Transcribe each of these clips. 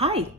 Hi,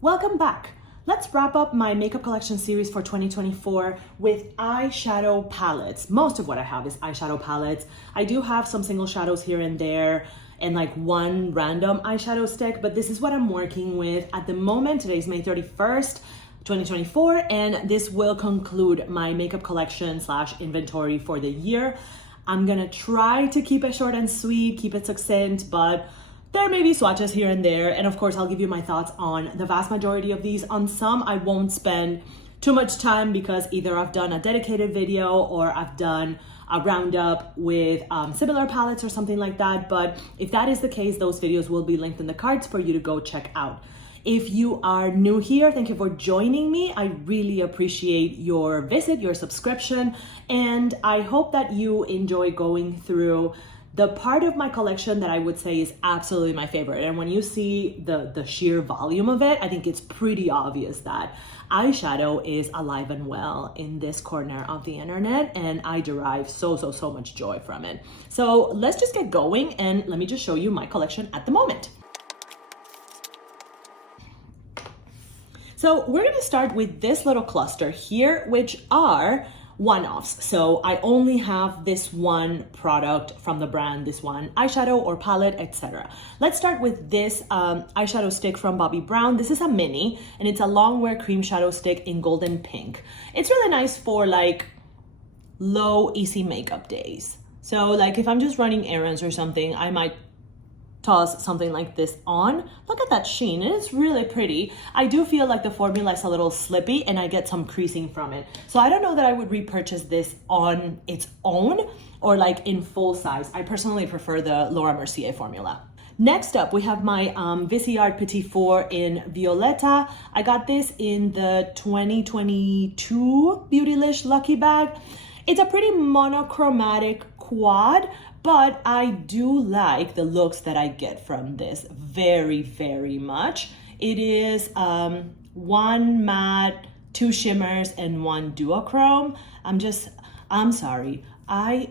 welcome back. Let's wrap up my makeup collection series for 2024 with eyeshadow palettes. Most of what I have is eyeshadow palettes. I do have some single shadows here and there and like one random eyeshadow stick, but this is what I'm working with at the moment. Today is May 31st, 2024, and this will conclude my makeup collection / inventory for the year. I'm gonna try to keep it short and sweet, keep it succinct, but there may be swatches here and there, and of course I'll give you my thoughts on the vast majority of these. On some I won't spend too much time because either I've done a dedicated video or I've done a roundup with similar palettes or something like that. But if that is the case, those videos will be linked in the cards for you to go check out. If you are new here, thank you for joining me. I really appreciate your visit, your subscription, and I hope that you enjoy going through the part of my collection that I would say is absolutely my favorite. And when you see the sheer volume of it, I think it's pretty obvious that eyeshadow is alive and well in this corner of the internet, and I derive so much joy from it. So let's just get going and let me just show you my collection at the moment. So we're gonna start with this little cluster here, which are one-offs. So I only have this one product from the brand, this one eyeshadow or palette, etc. Let's start with this eyeshadow stick from Bobbi Brown. This is a mini and it's a long wear cream shadow stick in golden pink. It's really nice for like low easy makeup days. So like if I'm just running errands or something, I might toss something like this on. Look at that sheen, and it's really pretty. I do feel like the formula is a little slippy and I get some creasing from it. So I don't know that I would repurchase this on its own or like in full size. I personally prefer the Laura Mercier formula. Next up, we have my Viseart Petit Four in Violetta. I got this in the 2022 Beautylish Lucky Bag. It's a pretty monochromatic quad, but I do like the looks that I get from this very much. It is one matte, two shimmers, and one duochrome. I'm sorry. I'm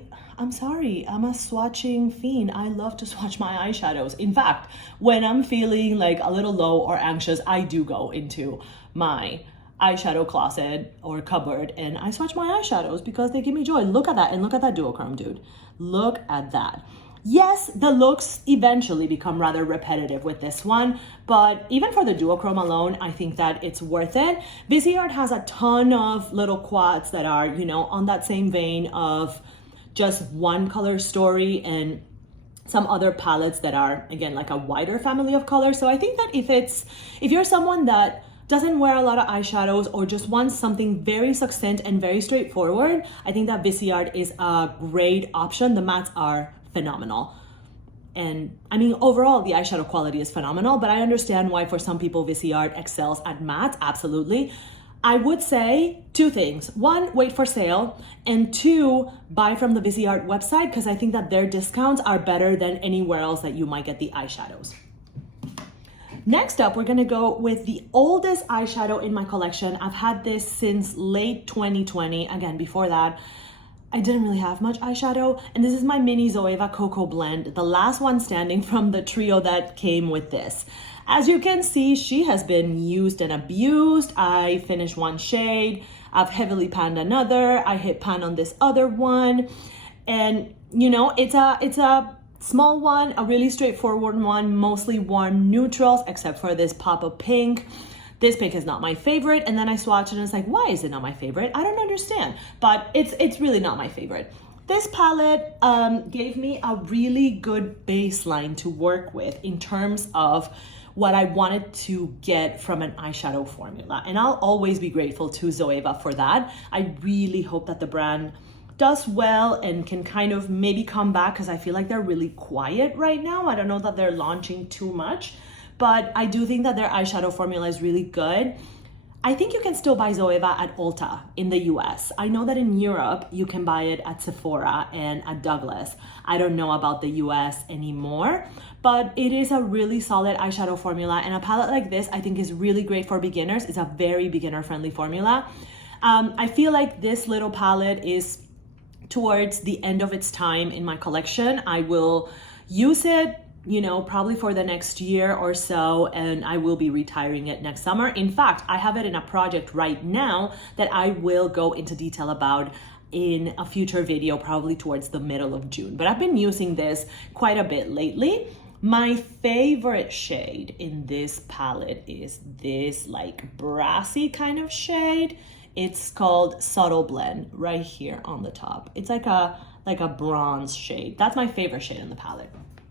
a swatching fiend. I love to swatch my eyeshadows. In fact, when I'm feeling like a little low or anxious, I do go into my eyeshadow closet or cupboard and I swatch my eyeshadows because they give me joy. Look at that, and look at that duochrome, dude. Look at that. Yes, the looks eventually become rather repetitive with this one, but even for the duochrome alone, I think that it's worth it. Viseart has a ton of little quads that are, you know, on that same vein of just one color story, and some other palettes that are, again, like a wider family of colors. So I think that if you're someone that doesn't wear a lot of eyeshadows or just wants something very succinct and very straightforward, I think that Viseart is a great option. The mattes are phenomenal. And I mean, overall, the eyeshadow quality is phenomenal, but I understand why for some people Viseart excels at mattes, absolutely. I would say two things. One, wait for sale, and two, buy from the Viseart website because I think that their discounts are better than anywhere else that you might get the eyeshadows. Next up, we're gonna go with the oldest eyeshadow in my collection. I've had this since late 2020. Again, before that, I didn't really have much eyeshadow. And this is my mini Zoeva Cocoa Blend, the last one standing from the trio that came with this. As you can see, she has been used and abused. I finished one shade. I've heavily panned another. I hit pan on this other one. And you know, it's a small one, a really straightforward one, mostly warm neutrals, except for this pop of pink. This pink is not my favorite, and then I swatch it and it's like, why is it not my favorite? I don't understand, but it's really not my favorite. This palette gave me a really good baseline to work with in terms of what I wanted to get from an eyeshadow formula, and I'll always be grateful to Zoeva for that. I really hope that the brand does well and can kind of maybe come back, because I feel like they're really quiet right now. I don't know that they're launching too much, but I do think that their eyeshadow formula is really good. I think you can still buy Zoeva at Ulta in the US. I know that in Europe you can buy it at Sephora and at Douglas. I don't know about the US anymore, but it is a really solid eyeshadow formula, and a palette like this I think is really great for beginners. It's a very beginner friendly formula. I feel like this little palette is towards the end of its time in my collection. I will use it you know, probably for the next year or so, and I will be retiring it next summer. In fact, I have it in a project right now that I will go into detail about in a future video, probably towards the middle of June. But I've been using this quite a bit lately. My favorite shade in this palette is this like brassy kind of shade. It's called Subtle Blend right here on the top. It's like a bronze shade. That's my favorite shade in the palette.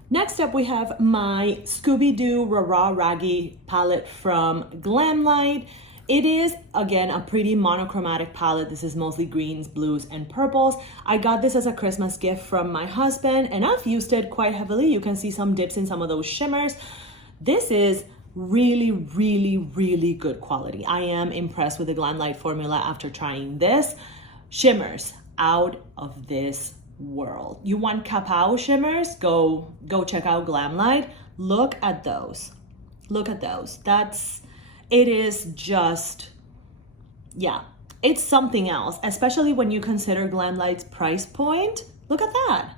Next up, we have my Scooby-Doo Rah Raggy palette from Glamlight. It is, again, a pretty monochromatic palette. This is mostly greens, blues, and purples. I got this as a Christmas gift from my husband, and I've used it quite heavily. You can see some dips in some of those shimmers. This is really, really, really good quality. I am impressed with the Glamlight formula after trying this. Shimmers out of this world. You want Kapow shimmers? Go check out Glamlight. Look at those. Look at those. It is just, yeah, it's something else, especially when you consider Glamlight's price point. Look at that.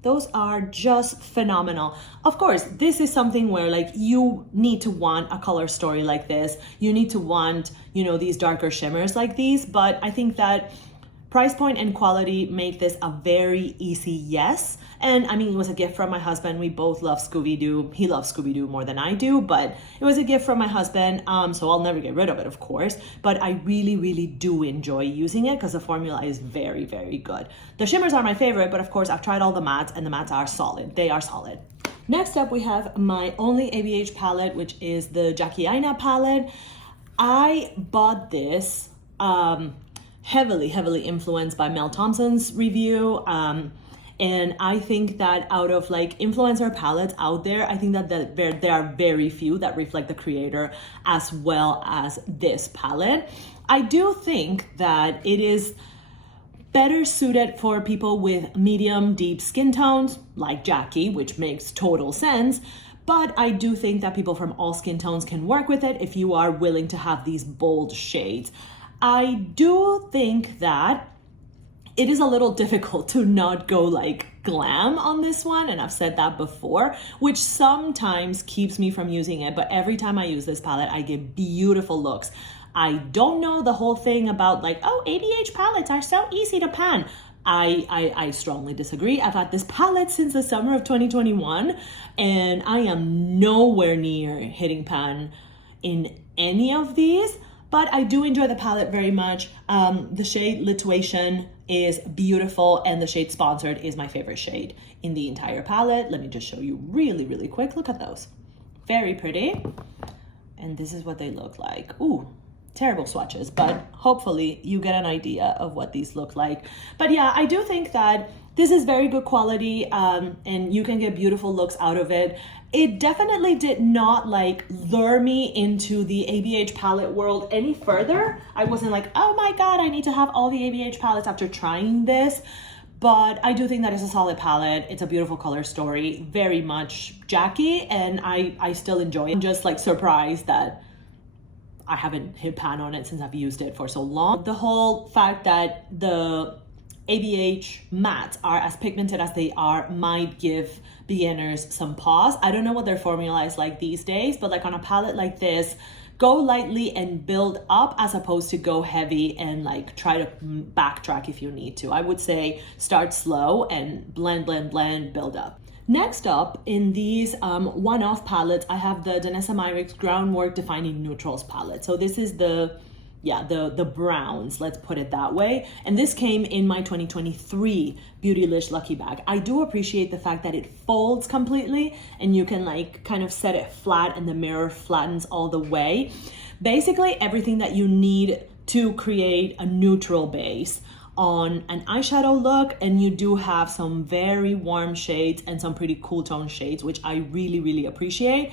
Those are just phenomenal. Of course, this is something where like you need to want a color story like this. You need to want, you know, these darker shimmers like these, but I think that price point and quality make this a very easy yes. And I mean, it was a gift from my husband. We both love Scooby-Doo. He loves Scooby-Doo more than I do, but it was a gift from my husband. So I'll never get rid of it, of course. But I really, really do enjoy using it because the formula is very, very good. The shimmers are my favorite, but of course I've tried all the mattes and the mattes are solid. They are solid. Next up, we have my only ABH palette, which is the Jackie Aina palette. I bought this heavily influenced by Mel Thompson's review. And I think that out of like influencer palettes out there, I think that there are very few that reflect the creator as well as this palette. I do think that it is better suited for people with medium deep skin tones like Jackie, which makes total sense. But I do think that people from all skin tones can work with it if you are willing to have these bold shades. I do think that it is a little difficult to not go like glam on this one, and I've said that before, which sometimes keeps me from using it, but every time I use this palette, I get beautiful looks. I don't know the whole thing about like, oh, ABH palettes are so easy to pan. I strongly disagree. I've had this palette since the summer of 2021, and I am nowhere near hitting pan in any of these. But I do enjoy the palette very much. The shade Lituation is beautiful, and the shade Sponsored is my favorite shade in the entire palette. Let me just show you really, really quick. Look at those. Very pretty. And this is what they look like. Ooh, terrible swatches, but hopefully you get an idea of what these look like. But yeah, I do think that this is very good quality, and you can get beautiful looks out of it. It definitely did not like lure me into the ABH palette world any further. I wasn't like, oh my God, I need to have all the ABH palettes after trying this. But I do think that it's a solid palette. It's a beautiful color story, very much Jackie, and I still enjoy it. I'm just like surprised that I haven't hit pan on it since I've used it for so long. The whole fact that the ABH mattes are as pigmented as they are might give beginners some pause. I don't know what their formula is like these days, but like on a palette like this, go lightly and build up as opposed to go heavy and like try to backtrack if you need to. I would say start slow and blend, build up. Next up in these one-off palettes, I have the Danessa Myricks Groundwork Defining Neutrals palette. So this is the browns, let's put it that way. And this came in my 2023 Beautylish Lucky Bag. I do appreciate the fact that it folds completely and you can like kind of set it flat and the mirror flattens all the way. Basically everything that you need to create a neutral base on an eyeshadow look, and you do have some very warm shades and some pretty cool tone shades, which I really, really appreciate.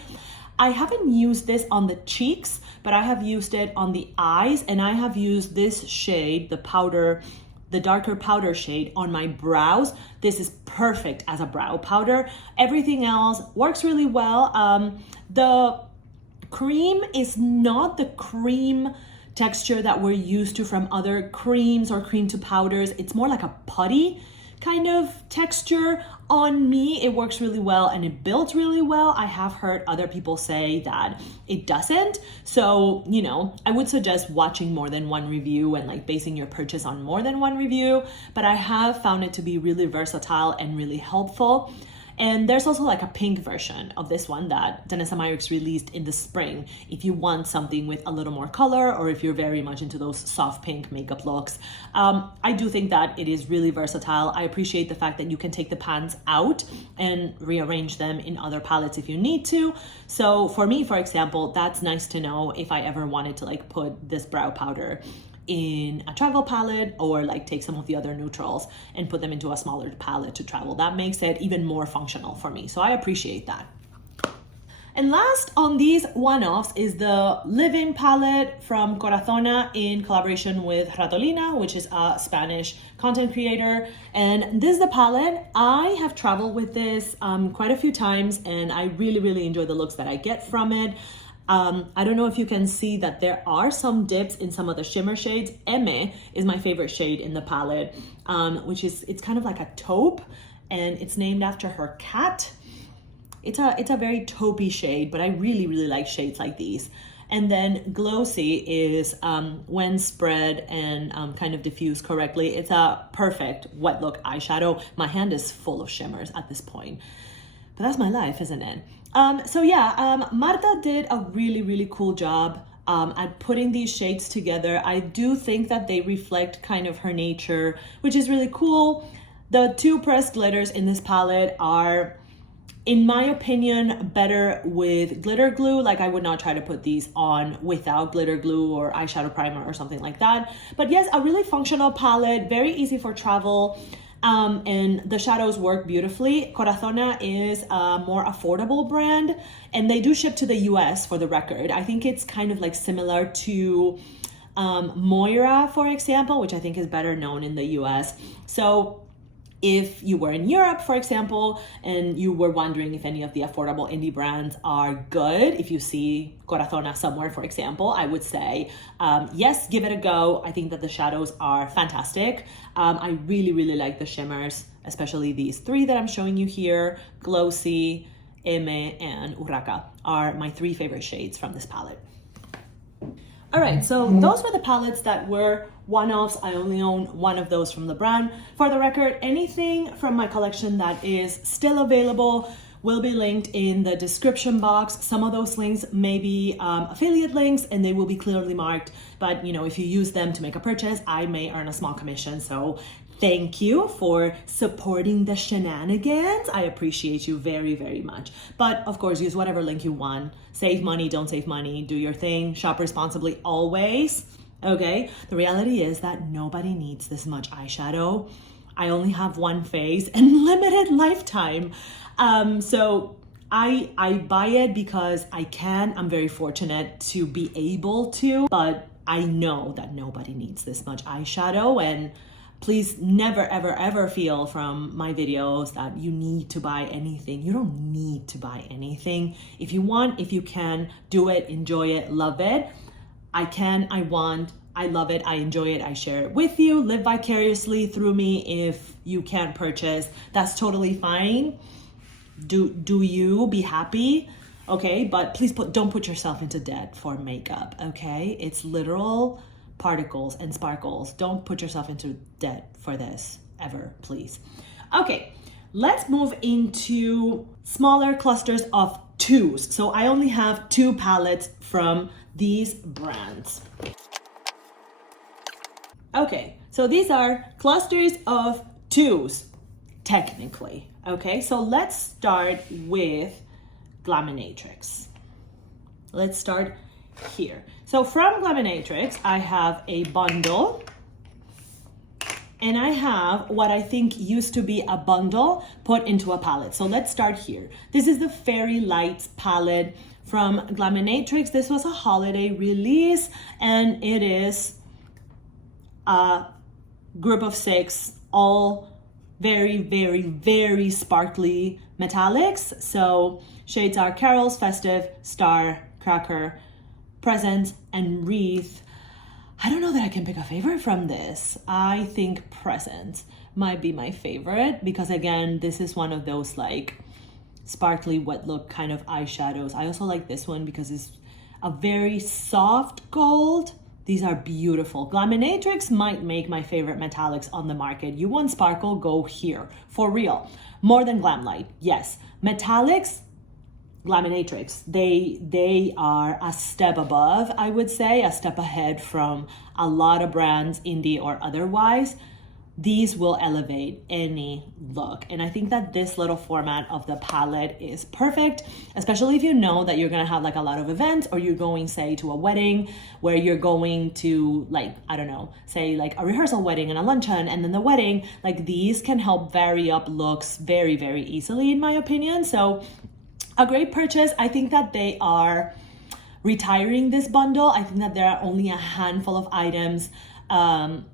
I haven't used this on the cheeks, but I have used it on the eyes, and I have used this shade, the darker powder shade, on my brows. This is perfect as a brow powder. Everything else works really well. The cream is not the cream texture that we're used to from other creams or cream to powders. It's more like a putty kind of texture on me. It works really well and it builds really well. I have heard other people say that it doesn't. So, you know, I would suggest watching more than one review and like basing your purchase on more than one review. But I have found it to be really versatile and really helpful. And there's also like a pink version of this one that Danessa Myricks released in the spring. If you want something with a little more color, or if you're very much into those soft pink makeup looks, I do think that it is really versatile. I appreciate the fact that you can take the pans out and rearrange them in other palettes if you need to. So for me, for example, that's nice to know if I ever wanted to like put this brow powder in a travel palette, or like take some of the other neutrals and put them into a smaller palette to travel. That makes it even more functional for me. So I appreciate that. And last on these one-offs is the Living palette from Corazona in collaboration with Ratolina, which is a Spanish content creator. And this is the palette. I have traveled with this quite a few times, and I really enjoy the looks that I get from it. I don't know if you can see that there are some dips in some of the shimmer shades. Eme is my favorite shade in the palette, which is, it's kind of like a taupe, and it's named after her cat. It's a very taupey shade, but I really like shades like these. And then Glossy is when spread and kind of diffused correctly. It's a perfect wet look eyeshadow. My hand is full of shimmers at this point, but that's my life, isn't it? So yeah, Marta did a really cool job at putting these shades together. I do think that they reflect kind of her nature, which is really cool. The two pressed glitters in this palette are, in my opinion, better with glitter glue. Like, I would not try to put these on without glitter glue or eyeshadow primer or something like that. But yes, a really functional palette, very easy for travel. And the shadows work beautifully. Corazona is a more affordable brand, and they do ship to the US, for the record. I think it's kind of like similar to Moira, for example, which I think is better known in the US. So if you were in Europe, for example, and you were wondering if any of the affordable indie brands are good, if you see Corazona somewhere, for example, I would say, yes, give it a go. I think that the shadows are fantastic. I really like the shimmers, especially these three that I'm showing you here. Glossy, Eme, and Urraca are my three favorite shades from this palette. All right, so those were the palettes that were one-offs. I only own one of those from the brand. For the record, anything from my collection that is still available will be linked in the description box. Some of those links may be affiliate links, and they will be clearly marked. But you know, if you use them to make a purchase, I may earn a small commission. So thank you for supporting the shenanigans. I appreciate you very much. But of course, use whatever link you want. Save money, don't save money, do your thing, shop responsibly always, okay? The reality is that nobody needs this much eyeshadow. I only have one face and limited lifetime. So I buy it because I can. I'm very fortunate to be able to, but I know that nobody needs this much eyeshadow. And please never ever feel from my videos that you need to buy anything. You don't need to buy anything. If you want, if you can, do it, enjoy it, love it. I can, I want, I love it, I enjoy it, I share it with you. Live vicariously through me. If you can't purchase, that's totally fine. Do you, be happy, okay? But please don't put yourself into debt for makeup, okay? It's literal particles and sparkles. Don't put yourself into debt for this ever, please. Okay, let's move into smaller clusters of twos. So I only have two palettes from these brands. Okay, so these are clusters of twos, technically. Okay, so let's start with Glaminatrix. Let's start here. So from Glaminatrix, I have a bundle, and I have what I think used to be a bundle put into a palette. So let's start here. This is the Fairy Lights palette from Glaminatrix. This was a holiday release, and it is a group of 6, all very sparkly metallics. So shades are Carols, Festive, Star, Cracker, Present, and Wreath. I don't know that I can pick a favorite from this. I think Present. might be my favorite because again, this is one of those like sparkly wet look kind of eyeshadows. I also like this one because it's a very soft gold. These are beautiful. Glaminatrix might make my favorite metallics on the market. You want sparkle, go here. For real. More than Glamlight, yes. Metallics, Glaminatrix, they are a step above, I would say, a step ahead from a lot of brands, indie or otherwise. These will elevate any look. And I think that this little format of the palette is perfect, especially if you know that you're gonna have like a lot of events or you're going, say, to a wedding where you're going to like, I don't know, say like a rehearsal wedding and a luncheon and then the wedding, like these can help vary up looks very, very easily in my opinion. So a great purchase. I think that they are retiring this bundle. I think that there are only a handful of items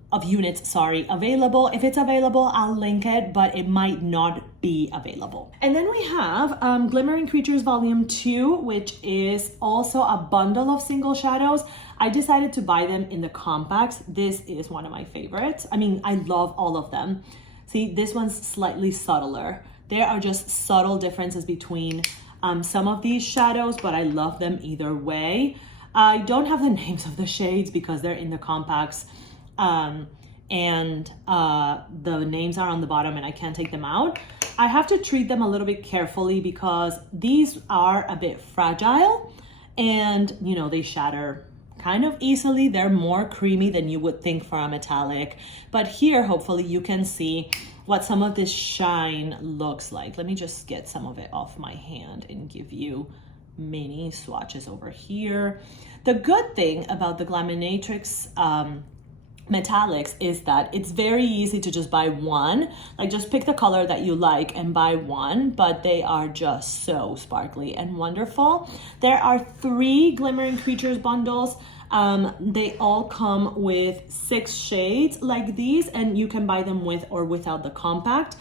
of units, available. If it's available, I'll link it, but it might not be available. And then we have Glimmering Creatures Volume 2, which is also a bundle of single shadows. I decided to buy them in the compacts. This is one of my favorites. I mean, I love all of them. See, this one's slightly subtler. There are just subtle differences between some of these shadows, but I love them either way. I don't have the names of the shades because they're in the compacts. And the names are on the bottom and I can't take them out. I have to treat them a little bit carefully because these are a bit fragile and you know, they shatter kind of easily. They're more creamy than you would think for a metallic, but here hopefully you can see what some of this shine looks like. Let me just get some of it off my hand and give you mini swatches over here. The good thing about the Glaminatrix metallics is that it's very easy to just buy one, like just pick the color that you like and buy one, but they are just so sparkly and wonderful. There are 3 Glimmering Creatures bundles. They all come with 6 shades like these and you can buy them with or without the compact.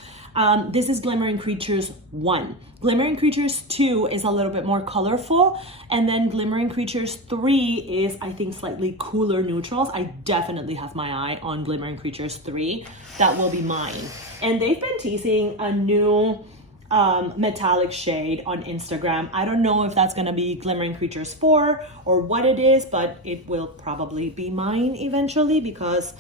This is Glimmering Creatures 1. Glimmering Creatures 2 is a little bit more colorful, and then Glimmering Creatures 3 is, I think, slightly cooler neutrals. I definitely have my eye on Glimmering Creatures 3. That will be mine. And they've been teasing a new metallic shade on Instagram. I don't know if that's gonna be Glimmering Creatures 4 or what it is, but it will probably be mine eventually because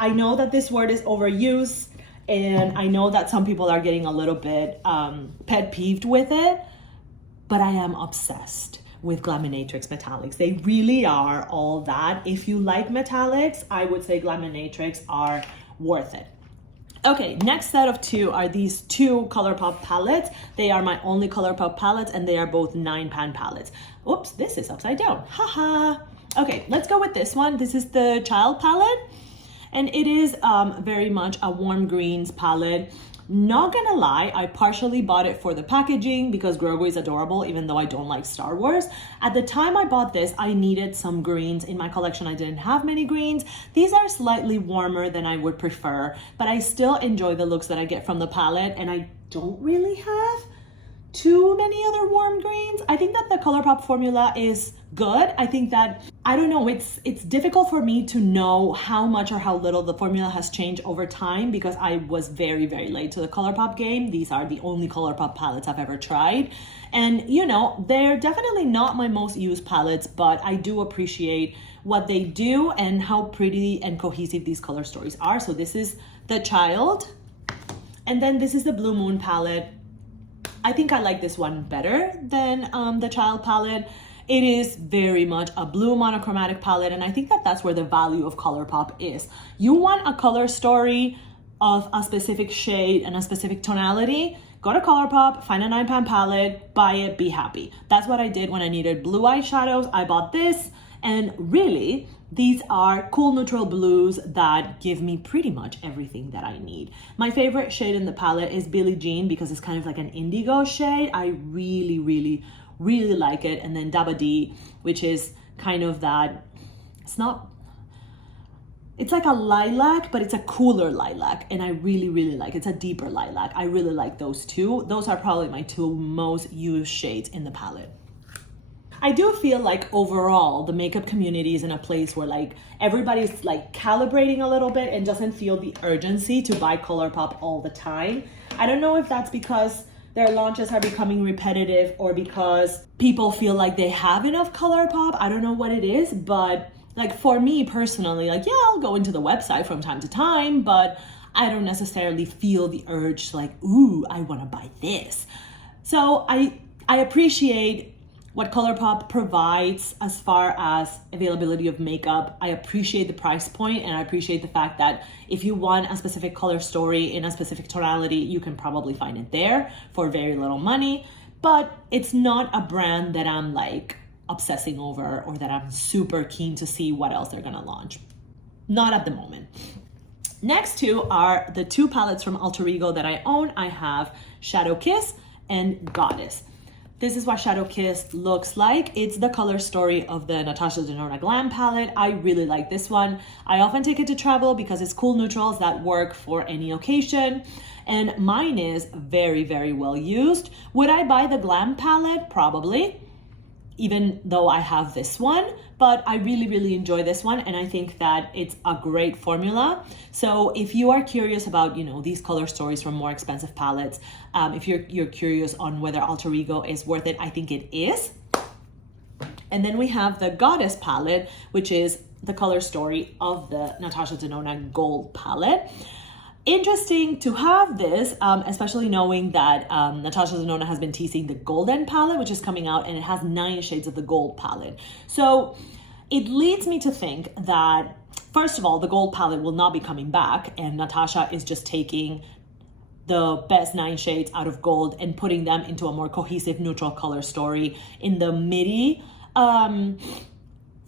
I know that this word is overused. And I know that some people are getting a little bit pet peeved with it, but I am obsessed with Glaminatrix metallics. They really are all that. If you like metallics, I would say Glaminatrix are worth it. Okay, next set of 2 are these 2 ColourPop palettes. They are my only ColourPop palettes and they are both 9-pan palettes. Oops, this is upside down, haha. Okay, let's go with this one. This is the Child palette. And it is very much a warm greens palette. Not gonna lie, I partially bought it for the packaging because Grogu is adorable, even though I don't like Star Wars. At the time I bought this, I needed some greens in my collection. I didn't have many greens. These are slightly warmer than I would prefer, but I still enjoy the looks that I get from the palette, and I don't really have too many other warm greens. I think that the ColourPop formula is good. I think that, I don't know, it's difficult for me to know how much or how little the formula has changed over time because I was very, very late to the ColourPop game. These are the only ColourPop palettes I've ever tried. And you know, they're definitely not my most used palettes, but I do appreciate what they do and how pretty and cohesive these color stories are. So this is the Child. And then this is the Blue Moon palette. I think I like this one better than the Child palette. It is very much a blue monochromatic palette, and I think that that's where the value of ColourPop is. You want a color story of a specific shade and a specific tonality, go to ColourPop, find a 9-pan palette, buy it, be happy. That's what I did when I needed blue eyeshadows. I bought this, and really, these are cool neutral blues that give me pretty much everything that I need. My favorite shade in the palette is Billie Jean because it's kind of like an indigo shade. I really, really, really like it. And then Daba D, which is kind of that, it's like a lilac, but it's a cooler lilac. And I really, really like it. It's a deeper lilac. I really like those 2. Those are probably my 2 most used shades in the palette. I do feel like overall the makeup community is in a place where like everybody's like calibrating a little bit and doesn't feel the urgency to buy ColourPop all the time. I don't know if that's because their launches are becoming repetitive or because people feel like they have enough ColourPop. I don't know what it is, but like for me personally, like, yeah, I'll go into the website from time to time, but I don't necessarily feel the urge to like, ooh, I want to buy this. So I appreciate what ColourPop provides as far as availability of makeup. I appreciate the price point, and I appreciate the fact that if you want a specific color story in a specific tonality, you can probably find it there for very little money. But it's not a brand that I'm like obsessing over or that I'm super keen to see what else they're gonna launch. Not at the moment. Next two are the two palettes from Alter Ego that I own. I have Shadow Kiss and Goddess. This is what Shadow Kiss looks like. It's the color story of the Natasha Denona Glam palette. I really like this one. I often take it to travel because it's cool neutrals that work for any occasion. And mine is very, very well used. Would I buy the Glam palette? Probably, even though I have this one, but I really, really enjoy this one. And I think that it's a great formula. So if you are curious about, you know, these color stories from more expensive palettes, if you're curious on whether Alter Ego is worth it, I think it is. And then we have the Goddess palette, which is the color story of the Natasha Denona Gold palette. Interesting to have this, especially knowing that Natasha Denona has been teasing the Golden palette, which is coming out, and it has 9 shades of the Gold palette. So it leads me to think that, first of all, the Gold palette will not be coming back, and Natasha is just taking the best 9 shades out of Gold and putting them into a more cohesive neutral color story in the MIDI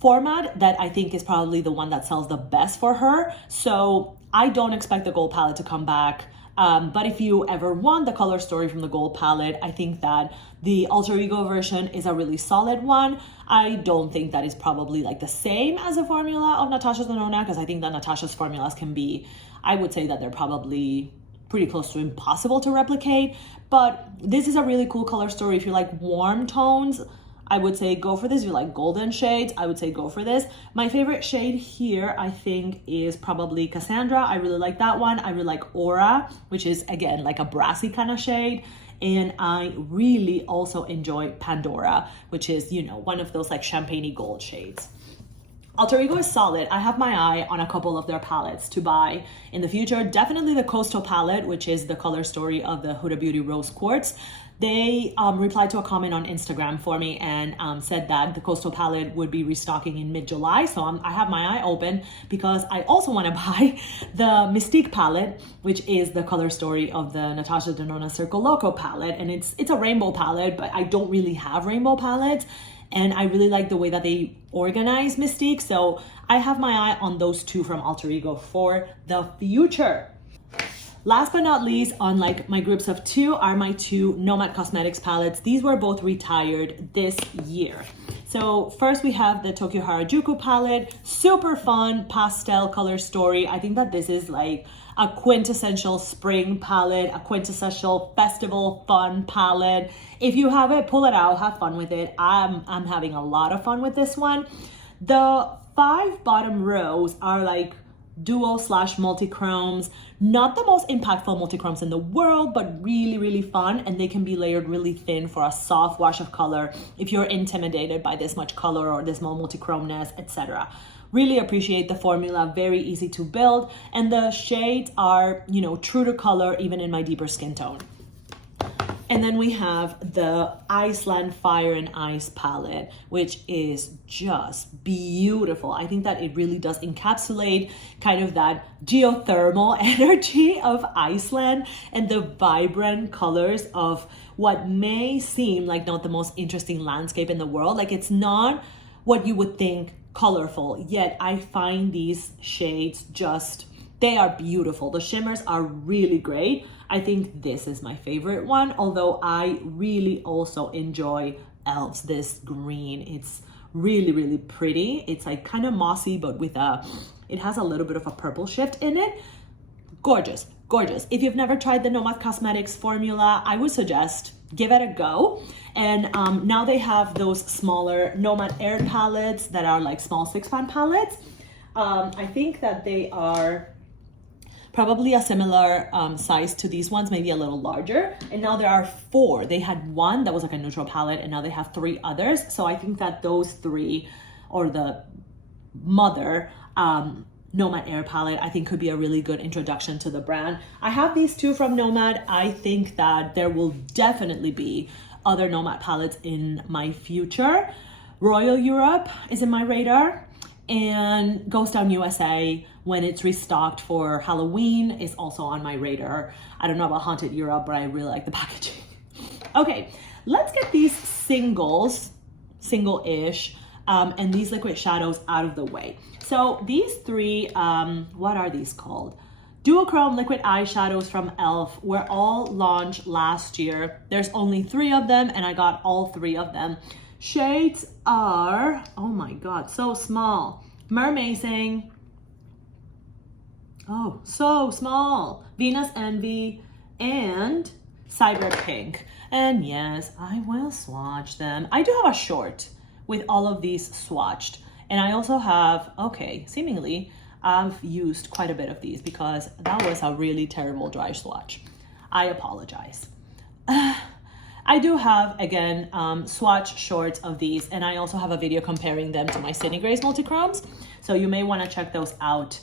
format that I think is probably the one that sells the best for her. So I don't expect the Gold palette to come back. But if you ever want the color story from the Gold palette, I think that the Alter Ego version is a really solid one. I don't think that is probably like the same as the formula of Natasha Denona, because I think that Natasha's formulas can be, I would say that they're probably pretty close to impossible to replicate. But this is a really cool color story. If you like warm tones, I would say go for this. If you like golden shades, I would say go for this. My favorite shade here, I think, is probably Cassandra. I really like that one. I really like Aura, which is, again, like a brassy kind of shade. And I really also enjoy Pandora, which is, you know, one of those like champagne-y gold shades. Alter Ego is solid. I have my eye on a couple of their palettes to buy in the future. Definitely the Coastal palette, which is the color story of the Huda Beauty Rose Quartz. They replied to a comment on Instagram for me and said that the Coastal palette would be restocking in mid-July. So I have my eye open because I also want to buy the Mystique palette, which is the color story of the Natasha Denona Circo Loco palette. And it's a rainbow palette, but I don't really have rainbow palettes. And I really like the way that they organize Mystique. So I have my eye on those two from Alter Ego for the future. Last but not least, on like my groups of 2 are my 2 Nomad Cosmetics palettes. These were both retired this year. So first we have the Tokyo Harajuku palette, super fun pastel color story. I think that this is like a quintessential spring palette, a quintessential festival fun palette. If you have it, pull it out, have fun with it. I'm having a lot of fun with this one. The 5 bottom rows are like duo/multichromes, not the most impactful multichromes in the world, but really, really fun. And they can be layered really thin for a soft wash of color if you're intimidated by this much color or this multichromeness, etc. Really appreciate the formula, very easy to build. And the shades are, you know, true to color, even in my deeper skin tone. And then we have the Iceland Fire and Ice palette, which is just beautiful. I think that it really does encapsulate kind of that geothermal energy of Iceland and the vibrant colors of what may seem like not the most interesting landscape in the world. Like it's not what you would think colorful, yet I find these shades just, they are beautiful. The shimmers are really great. I think this is my favorite one, although I really also enjoy Elves, this green. It's really, really pretty. It's like kind of mossy, but with it has a little bit of a purple shift in it. Gorgeous, gorgeous. If you've never tried the Nomad Cosmetics formula, I would suggest give it a go. And now they have those smaller Nomad Air palettes that are like small 6-pan palettes. I think that they are probably a similar size to these ones, maybe a little larger. And now there are 4. They had one that was like a neutral palette, and now they have 3 others. So I think that those 3, or the mother Nomad Air palette, I think could be a really good introduction to the brand. I have these 2 from Nomad. I think that there will definitely be other Nomad palettes in my future. Royal Europe is in my radar, and Ghost Town USA, when it's restocked for Halloween, is also on my radar. I don't know about Haunted Europe, but I really like the packaging. Okay, let's get these single-ish, and these liquid shadows out of the way. So these 3, what are these called? Duochrome Liquid Eyeshadows from e.l.f. were all launched last year. There's only 3 of them, and I got all 3 of them. Shades are, oh my God, so small. Mermazing, oh, so small. Venus Envy and Cyber Pink. And yes, I will swatch them. I do have a short with all of these swatched. And I also have, okay, seemingly, I've used quite a bit of these because that was a really terrible dry swatch. I apologize. I do have, again, swatch shorts of these, and I also have a video comparing them to my Sydney Grace Multichromes. So you may want to check those out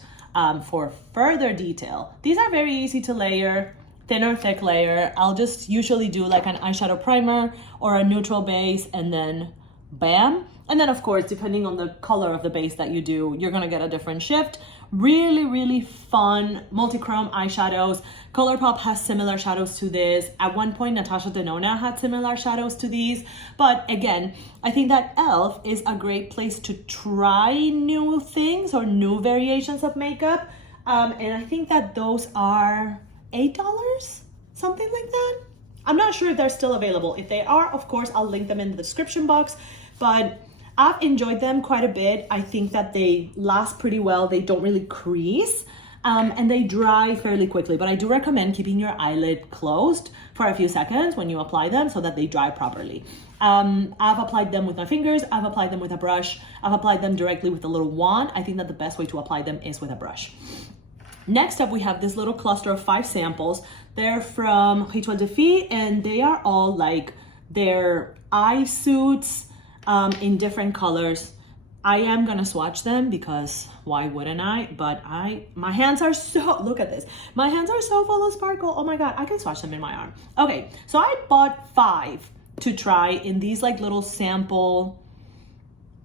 for further detail. These are very easy to layer, thin or thick layer. I'll just usually do like an eyeshadow primer or a neutral base, and then bam. And then of course, depending on the color of the base that you do, you're gonna get a different shift. Really, really fun multi-chrome eyeshadows. ColourPop has similar shadows to this. At one point, Natasha Denona had similar shadows to these. But again, I think that e.l.f. is a great place to try new things or new variations of makeup. And I think that those are $8, something like that. I'm not sure if they're still available. If they are, of course, I'll link them in the description box. But I've enjoyed them quite a bit. I think that they last pretty well. They don't really crease, and they dry fairly quickly. But I do recommend keeping your eyelid closed for a few seconds when you apply them so that they dry properly. I've applied them with my fingers. I've applied them with a brush. I've applied them directly with a little wand. I think that the best way to apply them is with a brush. Next up, we have this little cluster of 5 samples. They're from Rituel, and they are all like their eye suits, in different colors. I am gonna swatch them because why wouldn't I? But my hands are so, look at this. My hands are so full of sparkle. Oh my God, I can swatch them in my arm. Okay, so I bought 5 to try in these like little sample,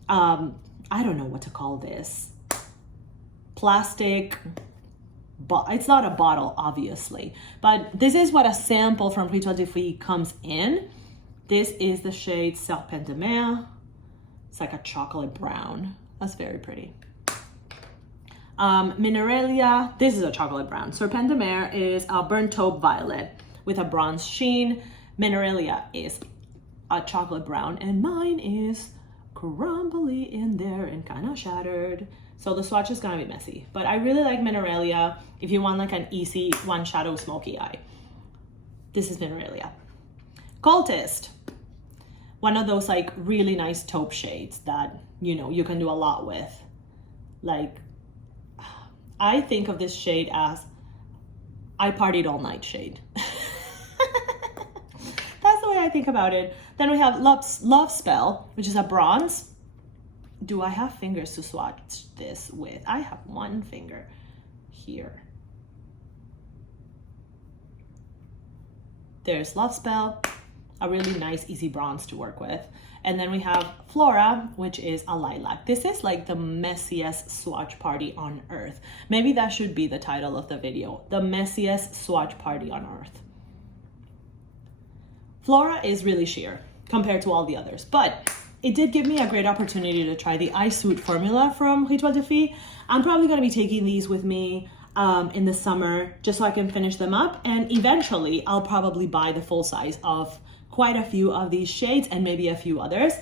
I don't know what to call this. Plastic, but it's not a bottle, obviously. But this is what a sample from Rituel comes in. This is the shade Serpent de Mer. It's like a chocolate brown. That's very pretty. Mineralia, this is a chocolate brown. Serpent de Mer is a burnt taupe violet with a bronze sheen. Mineralia is a chocolate brown, and mine is crumbly in there and kind of shattered. So the swatch is gonna be messy, but I really like Mineralia if you want like an easy one shadow smoky eye. This is Mineralia. Cultist, one of those like really nice taupe shades that, you know, you can do a lot with. Like, I think of this shade as I partied all night shade. That's the way I think about it. Then we have Love Spell, which is a bronze. Do I have fingers to swatch this with? I have one finger here. There's Love Spell, a really nice, easy bronze to work with. And then we have Flora, which is a lilac. This is like the messiest swatch party on earth. Maybe that should be the title of the video. The messiest swatch party on earth. Flora is really sheer compared to all the others, but it did give me a great opportunity to try the eye suit formula from Rituel. I'm probably gonna be taking these with me in the summer just so I can finish them up, and eventually I'll probably buy the full size of quite a few of these shades and maybe a few others.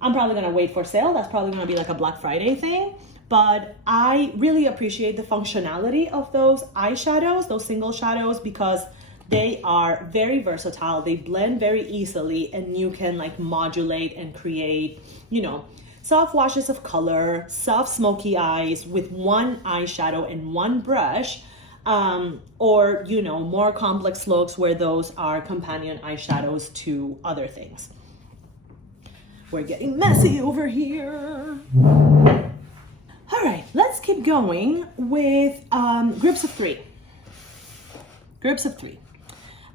I'm probably gonna wait for sale. That's probably gonna be like a Black Friday thing, but I really appreciate the functionality of those eyeshadows, those single shadows, because They are very versatile. They blend very easily, and you can like modulate and create, you know, soft washes of color, soft smoky eyes with one eyeshadow and one brush, or, you know, more complex looks where those are companion eyeshadows to other things. We're getting messy over here. All right, let's keep going with groups of three. Groups of three.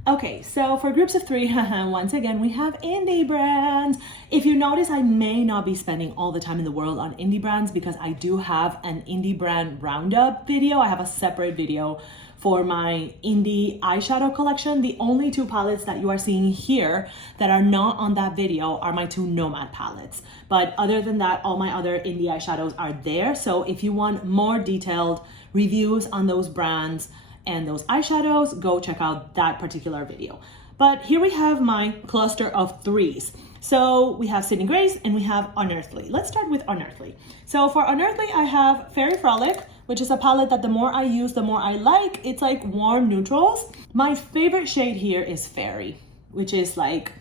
Okay, so for groups of three, once again, we have indie brands. If you notice, I may not be spending all the time in the world on indie brands because I do have an indie brand roundup video. I have a separate video for my indie eyeshadow collection. The only two palettes that you are seeing here that are not on that video are my two Nomad palettes. But other than that, all my other indie eyeshadows are there. So if you want more detailed reviews on those brands and those eyeshadows, go check out that particular video. But here we have my cluster of threes. So we have Sydney Grace and we have Unearthly. Let's start with Unearthly. So for Unearthly, I have Fairy Frolic, which is a palette that the more I use, the more I like. It's like warm neutrals. My favorite shade here is Fairy, which is like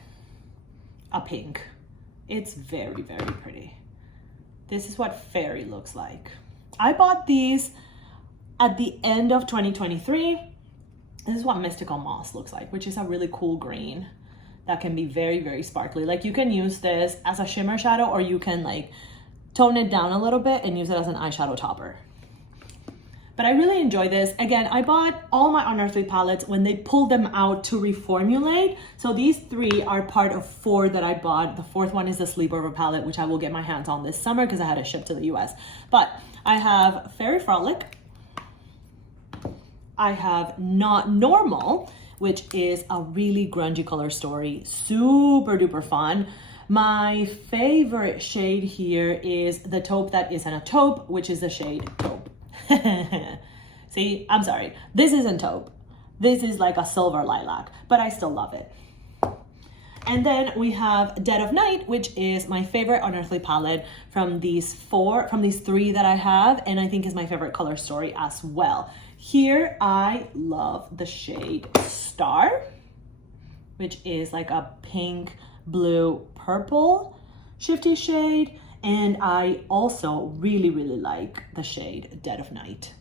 a pink. It's very, very pretty. This is what Fairy looks like. I bought these at the end of 2023. This is what Mystical Moss looks like, which is a really cool green that can be very, very sparkly. Like you can use this as a shimmer shadow, or you can like tone it down a little bit and use it as an eyeshadow topper. But I really enjoy this. Again, I bought all my Unearthly palettes when they pulled them out to reformulate. So these three are part of four that I bought. The fourth one is the Sleepover palette, which I will get my hands on this summer because I had it shipped to the US. But I have Fairy Frolic. I have Not Normal, which is a really grungy color story, super duper fun. My favorite shade here is the taupe that isn't a taupe, which is the shade Taupe. See, I'm sorry, this isn't taupe. This is like a silver lilac, but I still love it. And then we have Dead of Night, which is my favorite Unearthly palette from these three that I have, and I think is my favorite color story as well. Here, I love the shade Star, which is like a pink, blue, purple shifty shade. And I also really, really like the shade Dead of Night.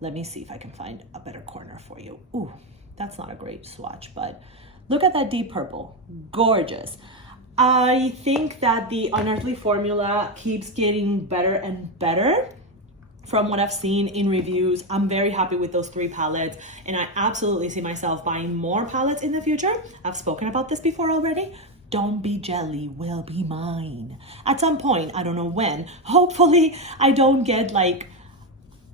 Let me see if I can find a better corner for you. Ooh, that's not a great swatch, but look at that deep purple, gorgeous. I think that the Unearthly formula keeps getting better and better. From what I've seen in reviews, I'm very happy with those three palettes, and I absolutely see myself buying more palettes in the future. I've spoken about this before already. Don't Be Jelly will be mine. At some point, I don't know when. Hopefully, I don't get like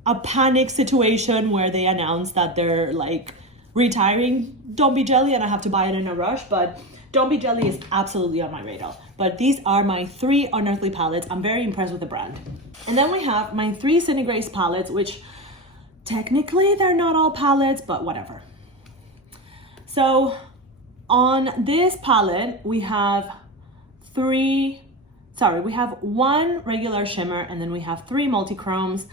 a panic situation where they announce that they're like retiring Don't Be Jelly and I have to buy it in a rush, but Don't Be Jelly is absolutely on my radar. But these are my three Unearthly palettes. I'm very impressed with the brand. And then we have my three Sydney Grace palettes, which technically they're not all palettes, but whatever. So on this palette, we have one regular shimmer, and then we have three multichromes.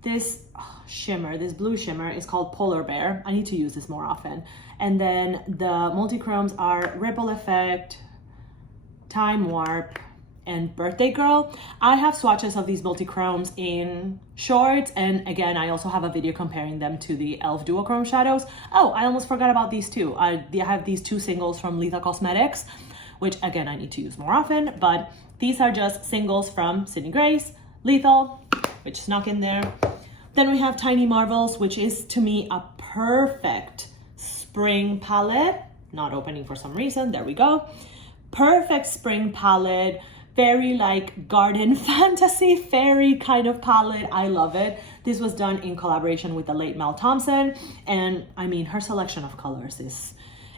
This shimmer, this blue shimmer, is called Polar Bear. I need to use this more often. And then the multichromes are Ripple Effect, Time Warp, and Birthday Girl. I have swatches of these multichromes in shorts, and again, I also have a video comparing them to the e.l.f. Duochrome shadows. Oh, I almost forgot about these two. I have these two singles from Lethal Cosmetics, which again, I need to use more often, but these are just singles from Sydney Grace, Lethal, which snuck in there. Then we have Tiny Marvels, which is to me a perfect spring palette. Not opening for some reason, there we go. Perfect spring palette, very like garden fantasy fairy kind of palette. I love it. This was done in collaboration with the late Mel Thompson, and I mean her selection of colors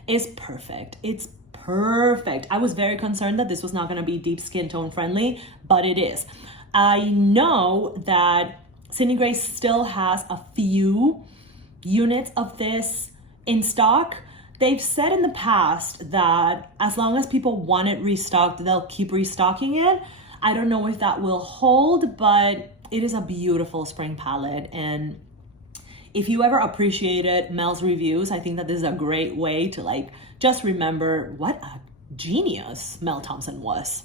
is perfect. It's perfect. I was very concerned that this was not going to be deep skin tone friendly, but it is. I know that Sydney Grace still has a few units of this in stock. They've said in the past that as long as people want it restocked, they'll keep restocking it. I don't know if that will hold, but it is a beautiful spring palette. And If you ever appreciated Mel's reviews, I think that this is a great way to like just remember what a genius Mel Thompson was.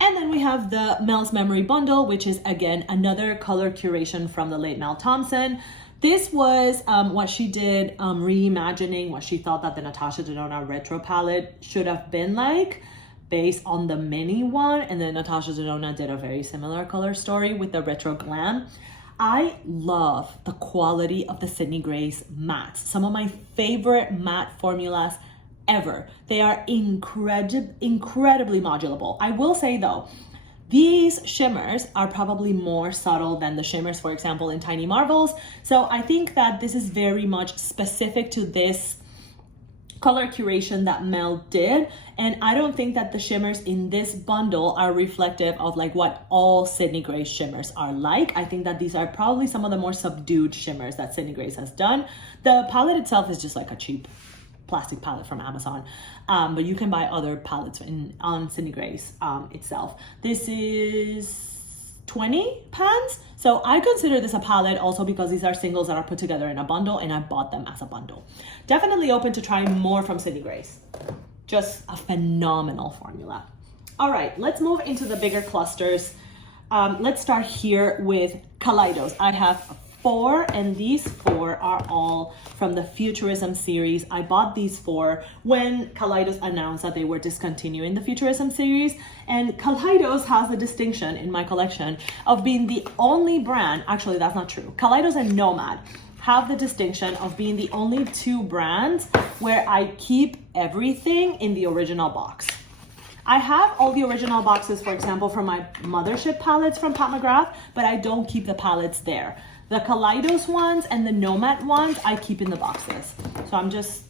And then we have the Mel's Memory Bundle, which is again another color curation from the late Mel Thompson. This was what she did, reimagining what she thought that the Natasha Denona retro palette should have been like, based on the mini one. And then Natasha Denona did a very similar color story with the retro glam. I love the quality of the Sydney Grace mattes. Some of my favorite matte formulas ever. They are incredibly modulable. I will say though, these shimmers are probably more subtle than the shimmers, for example, in Tiny Marvels. So I think that this is very much specific to this color curation that Mel did. And I don't think that the shimmers in this bundle are reflective of like what all Sydney Grace shimmers are like. I think that these are probably some of the more subdued shimmers that Sydney Grace has done. The palette itself is just like a cheap plastic palette from Amazon, but you can buy other palettes on Sydney Grace itself. This is 20 pans, so I consider this a palette also because these are singles that are put together in a bundle, and I bought them as a bundle. Definitely open to trying more from Sydney Grace. Just a phenomenal formula. All right, let's move into the bigger clusters. Let's start here with Kaleidos. I have 4, and these 4 are all from the Futurism series. I bought these 4 when Kaleidos announced that they were discontinuing the Futurism series. And Kaleidos has the distinction in my collection of being the only brand, actually that's not true. Kaleidos and Nomad have the distinction of being the only 2 brands where I keep everything in the original box. I have all the original boxes, for example, from my Mothership palettes from Pat McGrath, but I don't keep the palettes there. The Kaleidos ones and the Nomad ones, I keep in the boxes. So I'm just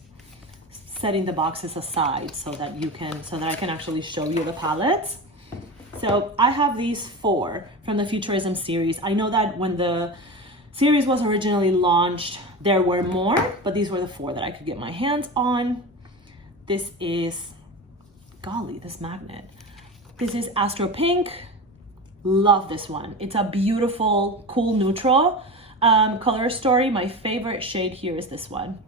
setting the boxes aside so that I can actually show you the palettes. So I have these 4 from the Futurism series. I know that when the series was originally launched, there were more, but these were the 4 that I could get my hands on. This is, golly, this magnet. This is Astro Pink. Love this one. It's a beautiful, cool neutral color story. My favorite shade here is this one.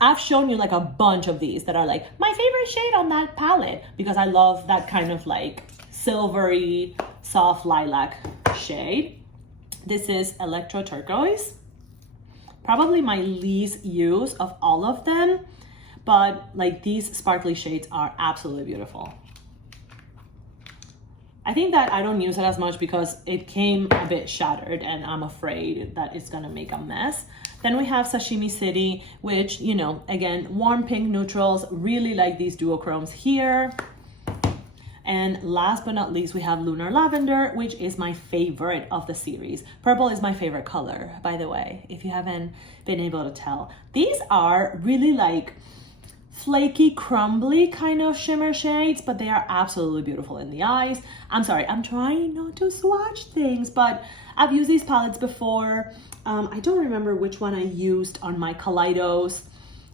I've shown you like a bunch of these that are like my favorite shade on that palette because I love that kind of like silvery, soft lilac shade. This is Electro Turquoise. Probably my least used of all of them, but like these sparkly shades are absolutely beautiful. I think that I don't use it as much because it came a bit shattered and I'm afraid that it's gonna make a mess. Then we have Sashimi City, which, you know, again, warm pink neutrals, really like these duochromes here. And last but not least, we have Lunar Lavender, which is my favorite of the series. Purple is my favorite color, by the way, if you haven't been able to tell. These are really like flaky, crumbly kind of shimmer shades, but they are absolutely beautiful in the eyes. I'm sorry, I'm trying not to swatch things, but I've used these palettes before. I don't remember which one I used on my Kaleidos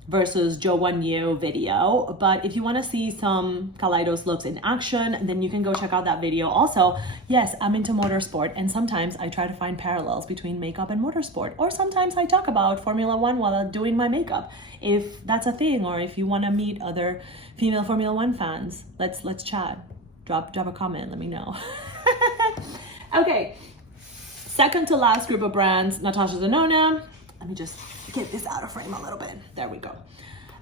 versus Jo Wan Yu video, but if you want to see some Kaleidos looks in action, then you can go check out that video. Also, yes, I'm into motorsport, and sometimes I try to find parallels between makeup and motorsport, or sometimes I talk about Formula One while doing my makeup, if that's a thing, or if you want to meet other female Formula One fans, let's chat. Drop a comment, let me know. Okay, second to last group of brands, Natasha Denona. Let me just get this out of frame a little bit. There we go.